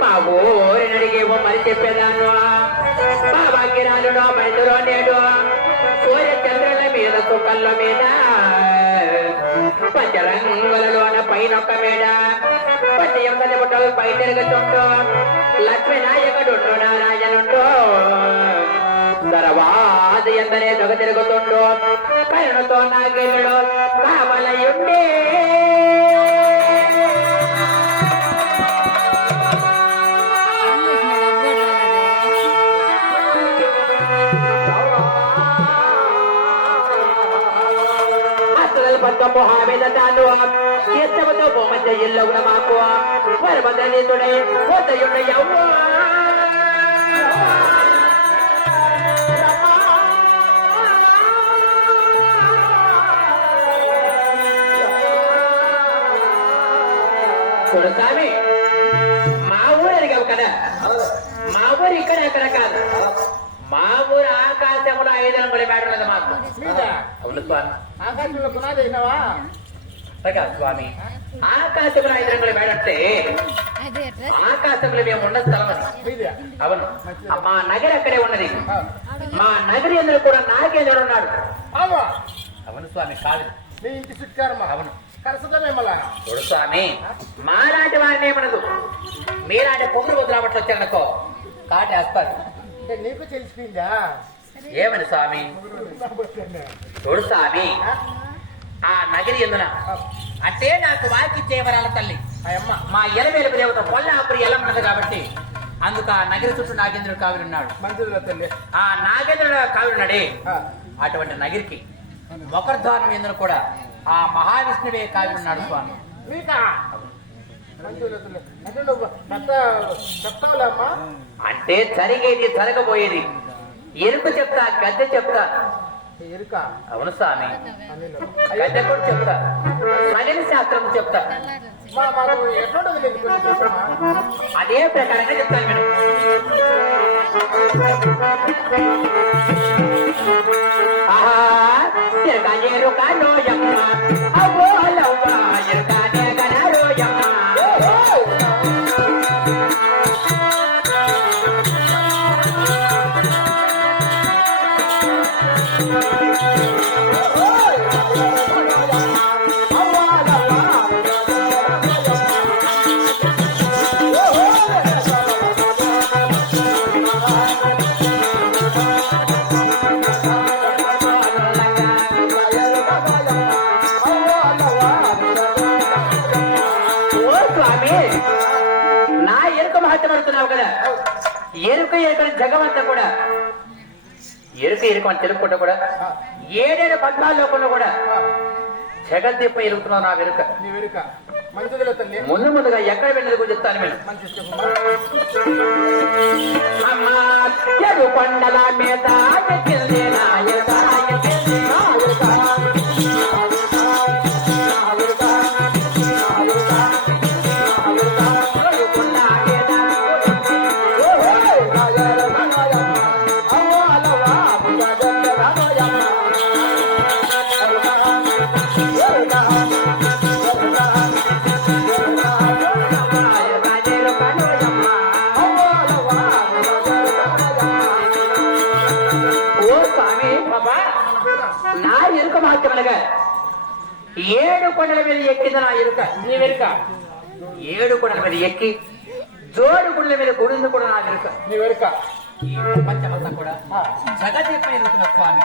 మా ఊరిని అడిగేమో మరి చెప్పేదాను మా భాగ్యరాలు మైదురో నేడు సూర్య చంద్రుల మీద చుక్కల మీద పంచరంగులలోన పైన పైనొక్క మేడ పచ్చి ఎంతటి బుట్టలు పై తిరుగుతుంటూ లక్ష్మీ నాయకుడు నారాయణుంటూ తర్వాత ఎంతనే దొగ తిరుగుతుండు కరుణతో నాగేళ్ళు కావలయుండే. హామీద తాను ఇష్టమతో బొమ్మచ్చ ఇల్లవున మాకు వరభద్రనీతుడై పోతయుండ యవ్వా చూడసామి మా ఊరు ఎరిగావు కదా మా ఊరు ఇక్కడ ఎక్కడ కాదు మా ఊరు ఆకాశంలో ఐదు రంగుల మేడ ఉన్నది మాకు మీదా? అవును స్వామి ఆకాశంలో పునాది వేసినావా అలాగా స్వామి ఆకాశంలో ఐదు రంగుల మేడ అంటే అదే ఆకాశంలో మేము ఉన్న స్థలం అవును. మా నగరి అక్కడే ఉన్నది. మా నగరి అందరూ కూడా నాగేంద్రుడు ఉన్నాడు అవును. స్వామి కాదు. నీ ఇంటి చుట్టారమ్మా అవును. చూడు స్వామి మాలాంటి వారిని ఏమనదు. మీలాంటి పొంగులు వదిలాబట్లు వచ్చారనుకో కాటి వేస్తారు అంటే నీకు తెలిసిపోయిందా? ఏమని స్వామి? చూడు స్వామి ఆ నగరి ఎందున? అంటే నాకు వాకి చేయవరాల తల్లి. అయ్యమ్మ మా ఎలవేలుపు దేవత పొల్లాపురి ఎల్లమ్మన్నది కాబట్టి అందుకు ఆ నగరి చుట్టూ నాగేంద్రుడు కావిరున్నాడు మంచిదిలో తల్లి. ఆ నాగేంద్రుడు కావిరున్నాడే. అటువంటి నగరికి మొకర్ధానం ఎందును కూడా ఆ మహావిష్ణువే కావిరున్నాడు స్వామి. అంటే జరిగేది జరగబోయేది. ఎరుపు చెప్తా గద్దె చెప్తా అవును స్వామి. గద్దె కూడా చెప్తా. సగలి శాస్త్రం చెప్తా. అదే ప్రకారంగా చెప్తాను ఆహా, ఎరగానే రుకాలోయమ్మ, అవ్వోలవ్వ, ఎరగానే గనరోయమ్మ. ఎరుక ఎరుకని జగమంతా కూడా. ఎరుక ఎరుక అని తెలుపుకుంటూ కూడా ఏడేడు పద్నాలుగు కూడా జగద్దీపం ఎరుగుతున్నావు నా వెనుక. ముందు ముందుగా ఎక్కడ వెళ్ళేది కూడా చెప్తాను ఎరు కొండల మీద ఏడు కొండల మీద ఎక్కింది నా ఎరుక నీ వెనుక. ఏడు కొండల మీద ఎక్కి జోడు గుండెల మీద గుడింది కూడా నా వెనుక నీ వెనుక. ఈ ప్రపంచమంతా కూడా. జగదీపం ఎరుకున్న స్వామి.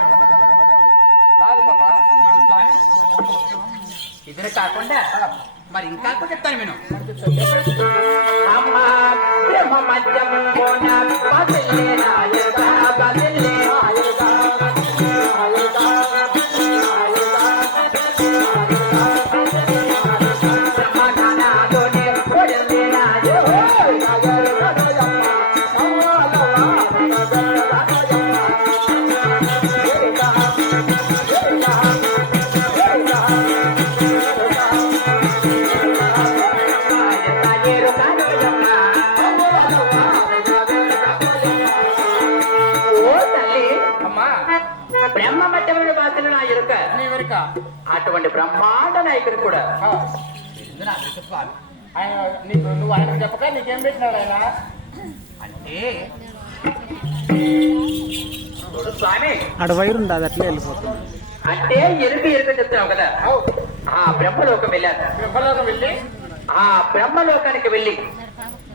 ఇద్దరు కాకుండా మరి ఇంకా కూడా చెప్తాను నేను. అమ్మా మధ్యం బ్రహ్మాండ నాయకుడు కూడా. ఆయన నీకు నువ్వు ఆయన చెప్పక నీకేం పెట్టినాడు ఆయన? అంటే స్వామి ఆడ వైర్ ఉంది అది అట్లే వెళ్ళిపోతుంది. అంటే ఎరుక ఎరుక చెప్తున్నావు కదా? అవు ఆ బ్రహ్మలోకం వెళ్ళాను. బ్రహ్మలోకం వెళ్ళి? ఆ బ్రహ్మలోకానికి వెళ్ళి.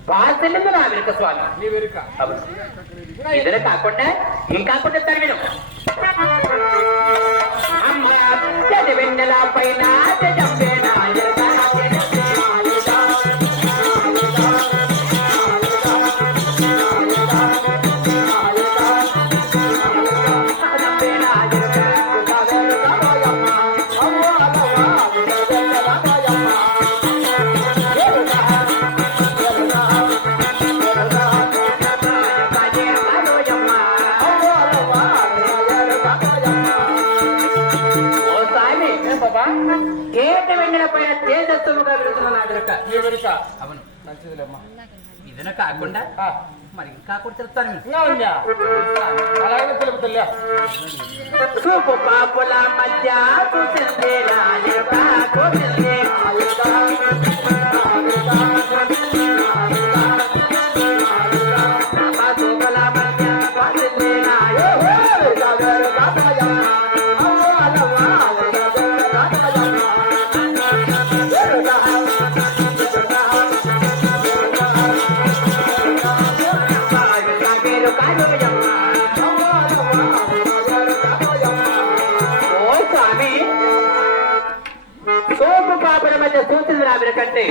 బాధలింది నా వెనుక స్వామి నీ వెనుక అవును ఇద్దరు కాకుండా ఇంకా కొన్ని చెప్తాను విను అమ్మ చది వెన్నెల పైన చంపేనా వెళుతున్న నా వెనుక నీ వెనుక అవును. మంచిదిలేమ్మా. ఇదన కాకుండా మరి ఇంకా కూడా ఉందా? అలాగే తెలుపుతులే చూపు పాపుల మధ్య కంటే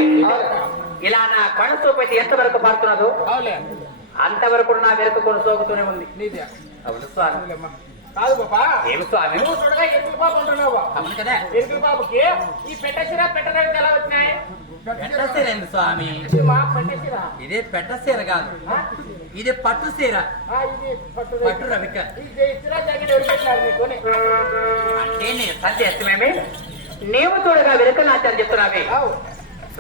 ఇలా నా కణ సోపు అయితే ఎంతవరకు పారుతున్నదో అవులే. అంతవరకు నా వెనుక కొనసాగుతూనే ఉంది. అవును స్వామి. కాదు బాబా ఏమి స్వామి? నువ్వు చూడగా ఎరుకుల పాప అంటున్నావు అవును కదా. ఎరుకుల పాపకి ఈ పెట్టసిర పెట్టడానికి ఎలా వచ్చినాయి? పెట్టసీర ఏంది స్వామి? ఇది పెట్టసిర కాదు. ఇది పట్టు సీర పట్టు పట్టు రవిక. అంటే సందేశమేమి నీవు చూడగా వెనుక నాచారు చెప్తున్నావే.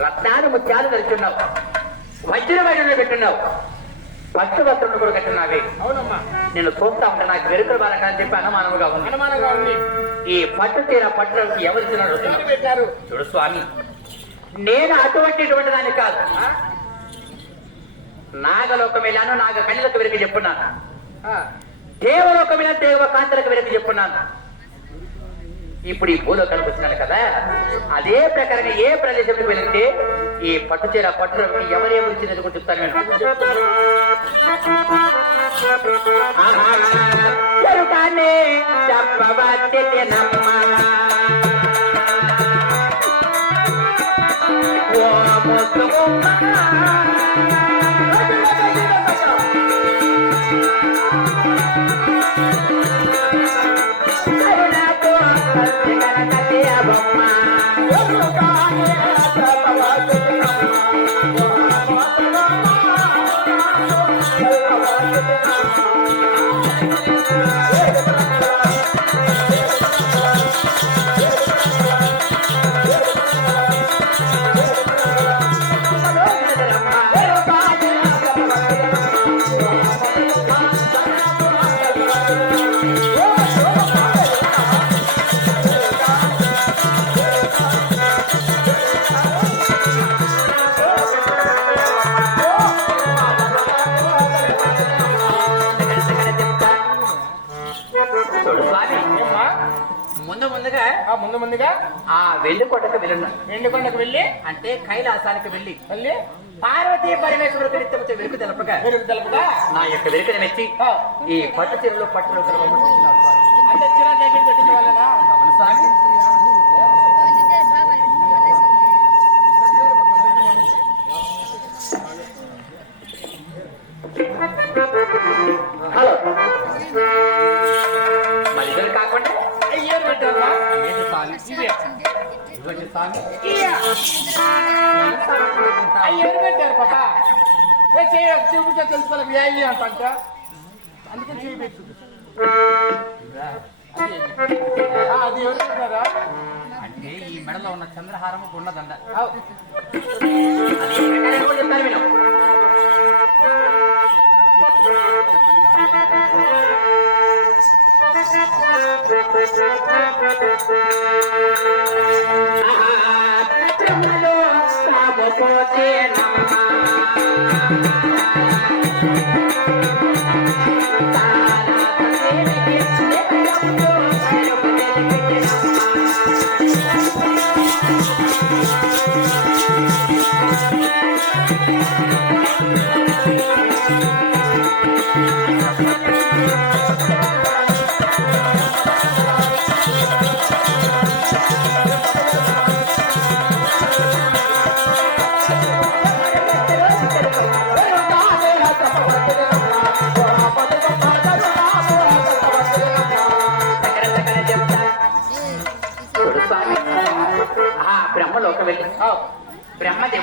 రత్నాలు ముత్యాలు ధరిచున్నావు వజ్రమైన పెట్టున్నావు. పట్టు వస్త్రం కూడా కట్టున్నావే. అవునమ్మా. నేను చూస్తా ఉంటా నాకు వెనుకలు బాలకని చెప్పి అనుమానముగా ఉంది. అనుమానంగా ఉంది. ఈ పట్టు తీర పట్టు ఎవరు పెట్టారు? చూడు స్వామి నేను అటువంటిటువంటి దాన్ని కాదు? నాగలోకం వెళ్ళాను నాగ కన్యలకు వెనుక చెప్పున్నాను. దేవలోకం వెళ్ళాను దేవ కాంతలకు వెనుక చెప్పున్నాను. ఇప్పుడు ఈ భూలోకానికి వచ్చినాను కదా. అదే ప్రకారంగా ఏ ప్రదేశంలో వెళితే ఈ పట్టు చీర పట్టు రంగు ఎవరే వచ్చినది కూడా చెప్తాను నేను. కొట్టకు వెళ్ళున్నా ఎండుకొండకు వెళ్ళి? అంటే కైలాసానికి వెళ్ళి. మళ్ళీ పార్వతీ పరమేశ్వరుడు నిత్యము వెలుగు తెలపగా వెలుగు తెలుపుగా నా యొక్క వెలుకని మెచ్చి ఆ, ఈ పట్టు చీరలో పట్టు పంపించినాడు స్వామి అయ్యేం. పెట్టారు పాప? ఏ చేయ చూపించా తెలుసుకోవాలి అయ్యి అంట అందుకని చూపించు. అది ఎవరు అంటే ఈ మెడలో ఉన్న చంద్రహారము గుండదండ. అవు. అది ఈ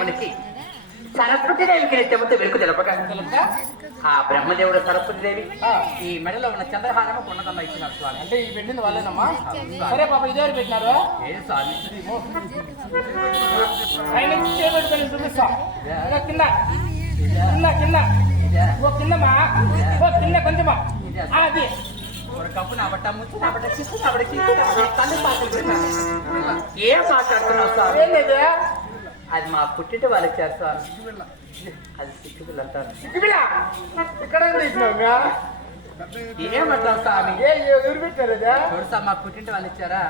బ్రహ్మదేవునికి సరస్వతి దేవికి నిత్యముతో వెలుగు తెలపక? ఆ బ్రహ్మదేవుడు సరస్వతి దేవి. ఈ మెడలో ఉన్న చంద్రహారము కొండదమ్మ ఇచ్చినారు స్వామి. అంటే ఈ పెట్టింది వాళ్ళేనమ్మా? సరే పాప ఇదేవారు పెట్టినారు? ఏం స్వామి? చూపిస్తా. కింద. కింద కింద. ఓ కిందమా ఓ కింద కొంచెమా. అది. ఒక కప్పు నా బట్ట ముచ్చు నా బట్ట చిక్కు నా బట్ట తల్లి పాటలు ఏం మాట్లాడుతున్నావు స్వామి? ఏం లేదు. అది మా పుట్టింటి వాళ్ళు ఇచ్చారు స్వామి అది సిక్కు పిల్ల అంటారు సిగ్గుపిల్ల ఇక్కడ కూడా ఇచ్చినావు ఏమంటావు స్వామి? ఏ ఏ- ఎవరు పెట్టారు అది చూడు స్వామి మా పుట్టింటి వాళ్ళు ఇచ్చారా?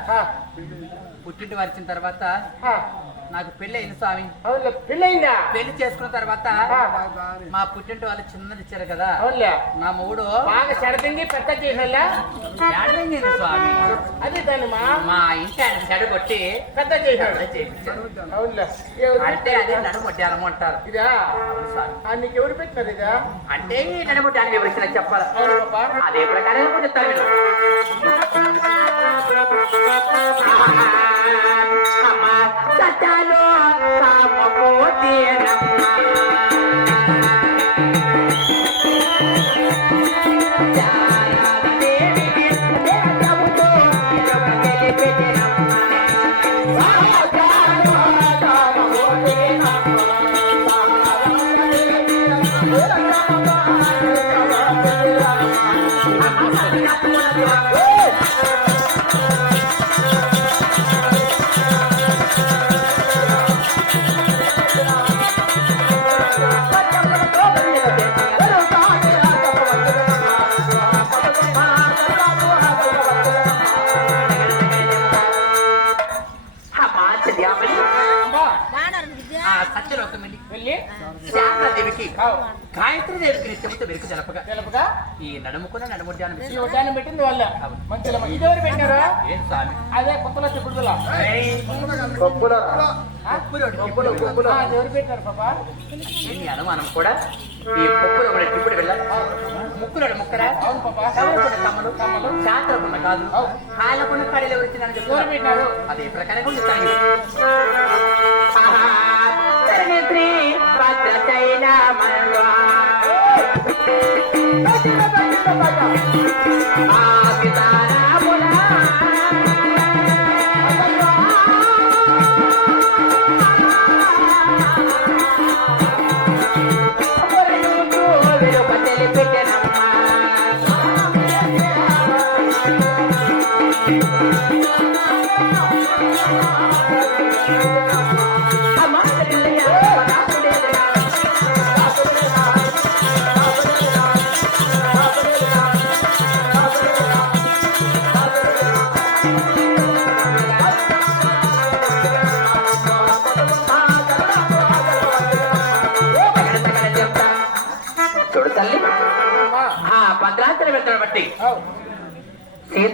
పుట్టింటి వాళ్ళు ఇచ్చిన తర్వాత నాకు పెళ్ళి అయింది స్వామి. పెళ్ళయిందా పెళ్ళి చేసుకున్న తర్వాత మా పుట్టింటి వాళ్ళు చిన్నది ఇచ్చారు కదా. నా మొగుడు బాగా చెడతంగి పెద్ద ఏడైంది స్వామి. అది దాన్ని మా ఇంటి ఆయన చెడు కొట్టి పెద్ద ఎవరు అంటే అది నడుమొట్టారము అంటారు. ఇదా? నీకు ఎవరు పెట్టినారు ఇదా? అంటే ఈ నడుమొట్టాన్ని వివరించిన చెప్పాలి. అదే ప్రకారం చెప్తాను మీరు అమ్మ ఈ నడుముకున్న నడుముడ్డాను ఈ ఉద్యానం పెట్టింది వాళ్ళ. ఎవరు పెట్టినారు ఏం స్వామి? అదే కొత్తలో చెప్పుడులా ఎవరు పెట్టినారు పాప? దీని అనుమానం కూడా? ఈ ముక్కులో కూడా వెళ్ళ. ముక్కులో ముక్కర? అవును పాప. కమ్మలు. కమ్మలు. శాంతలకున్న కాదు కాళ్ళకున్న కడలు ఎవరు ఇచ్చినారని ఎవరు చెప్తున్నారు పెట్టినారు? అదే ప్రకారంగా ఉంది మనలో ఆ పితారాములా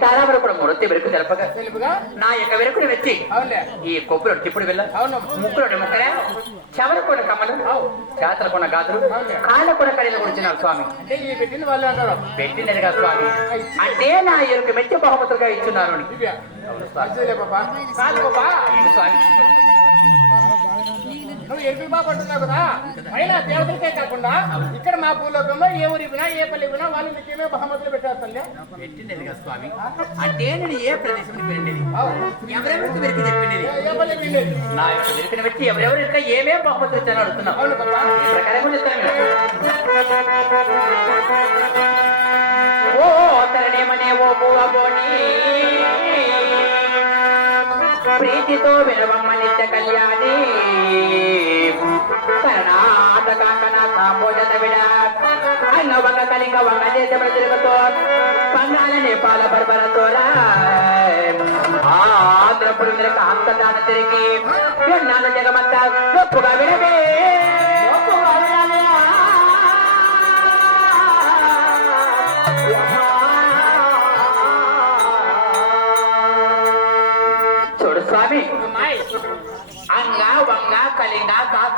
సీతారాముడు కూడా మురతి వెరుకు తెలపగా. నా యొక్క వెరుకుని వెచ్చి ఈ కొప్పులో టిప్పుడు వెళ్ళ. అవును. ముక్కులో ముక్కల చెవర కొన కమ్మలు. చేతల కొన గాజులు. కాళ్ళ కొన కడీలు గురించినారు స్వామి. పెట్టినదిగా స్వామి. అంటే నా ఎరుక మెచ్చి బహుమతులుగా ఇచ్చున్నారు స్వామి. నువ్వు ఎరుపి బాబు అంటున్నావు కదా? పైన దేవతలకే కాకుండా ఇక్కడ మా భూలోకంలో ఏ ఊరి పోయినా ఏ పల్లి పోయినా వాళ్ళు నీకేమే బహుమతులు పెట్టారు తల్లి స్వామి. అంటే నేను ఏ ప్రదేశం వెళ్ళేది. ఎవరెవరికి వెరికి నా యొక్క వెరికిని పెట్టి ఎవరెవరు ఇంకా ఏమేం బహుమతులు అడుగుతున్నావు? చెప్తాను ఓ తరణేమనే ఓ ప్రీతితో విలువమ్మ నిత్య కళ్యాణి. శరణాతకాంకనాథ భోజన విడ. అంగవంగ కలింగ వంగ దేశ ప్రజలతో పంగాల నేపాల బర్బరతోరా ఆంధ్రపుడు మీరు తిరిగి జగమంతా గొప్పగా విడవే.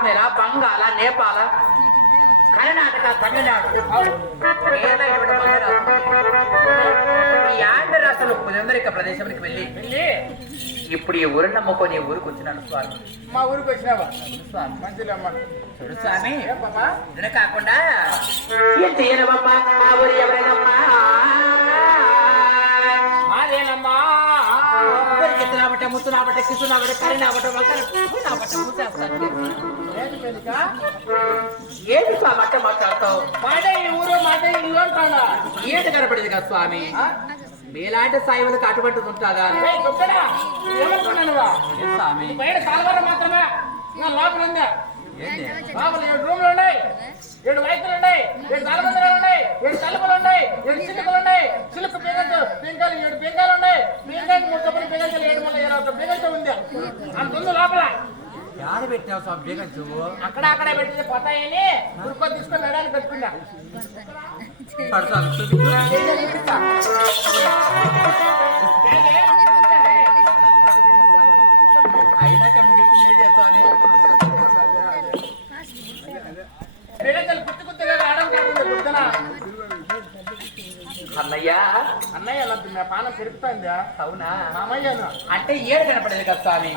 కాశ్మీర బంగాళ నేపాల కర్ణాటక తమిళనాడు. ఈ ఆంధ్ర రాష్ట్రంలో పులందరిక ప్రదేశానికి వెళ్ళి ఇప్పుడు ఈ ఊరు నమ్ముకొని ఈ ఊరికి వచ్చినాను స్వామి. మా ఊరికి వచ్చినావా? స్వామి. మంచిలే అమ్మ. చూడు స్వామి కాకుండా ఎంత ఏనవమ్మా ఆ ఊరు ఎవరైనమ్మా ఎత్తునాబట్టే ముత్తునాబట్టే కిసునాబట్టే కరినాబట్టే వంకనాబట్టే మూసేస్తాను ఏంటి పెళ్ళిక ఏంటి స్వామి? అంటే మాట్లాడతావు. మాట ఈ ఊరు మాట ఇల్లు అంటాడా? ఏంటి కనపడేది కదా స్వామి? మీలాంటి సాయివులకు అటువంటిది ఉంటుందా? స్వామి? బయట కాలువర మాత్రమే? లోపల ఉందా? ఏంది? లోపల ఏడు రూమ్లు ఉన్నాయి. ఏడు వైద్యులు ఉన్నాయి. ఏడు తలబందలు ఉన్నాయి. ఏడు తలుపులు ఉన్నాయి. ఏడు చిలుకలు ఉన్నాయి. చిలుక పీగంతో పీంకాలు ఏడు పీంకాలు ఉన్నాయి. పీంకాయకి మూడు చొప్పులు పీగంతలు ఏడు మళ్ళీ ఇరవై ఒక్క పీగంతో ఉంది. అంత ఉంది లోపల. యాడ పెట్టావు స్వామి బేగం నువ్వు అక్కడ అక్కడ పెట్టింది పతాయని తీసుకొని పెట్టుకున్నా. స్వామి? పీగంతలు అన్నయ్య? అన్నయ్య అలా నా పానం పెరుగుతుందా? అవునా? మామయ్యను అంటే ఏడు కనపడేది కదా స్వామి?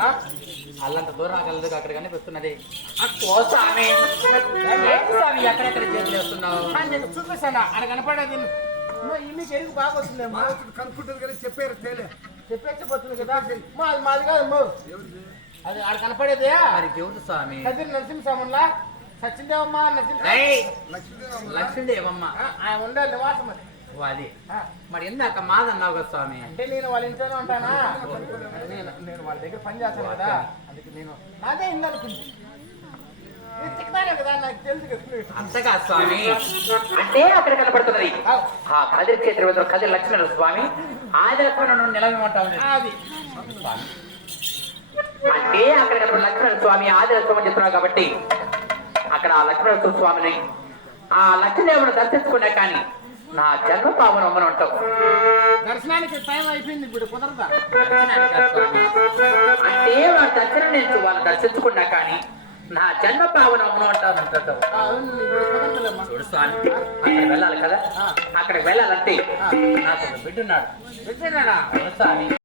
అల్లంత దూరం కలదు అక్కడ కనిపిస్తున్నది ఓ స్వామి. స్వామి ఎక్కడెక్కడ చేతులు వేస్తున్నావు? నేను చూపిస్తాను. ఆడ కనపడేది మీకు ఎరుగు బాగా వస్తుందేమో. కనుక్కుంటుంది కానీ చెప్పారు తేలే. చెప్పేచ్చిపోతుంది కదా. అది మాది కాదు. అది ఆడ కనపడేది. మరి దేవుడు స్వామి. కదిరి నరసింహ ఏయ్, లక్ష్మీదేవి లక్ష్మీదేవమ్మ. ఆయన ఉండే నివాసం అది. అది. మరి ఎందాక మాదన్నావు కదా స్వామి? అంటే నేను వాళ్ళ ఇంట్లోనే ఉంటానా? నేను వాళ్ళ దగ్గర పని చేస్తాను కదా. అందుకే నేను నాదే ఇల్లు అనుకుంది నేను తిక్కదానే కదా నాకు తెలుసు కదా అంతగా స్వామి. అంటే అక్కడ కనపడుతున్నది. ఆ, కదిరి క్షేత్ర కదిరి లక్ష్మణ స్వామి. ఆది లక్ష్మణ నిలవమంటావు అంటే అక్కడ కనపడిన లక్ష్మణ స్వామి ఆది లక్ష్మణ్ చెప్తున్నావు కాబట్టి అక్కడ ఆ లక్ష్మణ స్వామిని ఆ లక్ష్మీదేవుని దర్శించుకున్నా కానీ నా జన్మ పావన అమ్మను ఉంటావు దర్శనానికి టైం అయిపోయింది ఇప్పుడు కుదరదా? అంటే వాడి దర్శనం నేను వాళ్ళని దర్శించుకున్నా కానీ నా జన్మ పావన అమ్మను అంటావు అంటావు. ఆ, అవును, ఇప్పుడు కుదరదులేమ్మా. చూడు స్వామి అక్కడ వెళ్ళాలి కదా? అక్కడికి వెళ్ళాలంటే నాకు ఒక బిడ్డ ఉన్నాడు. పెట్టాడా అవును స్వామి.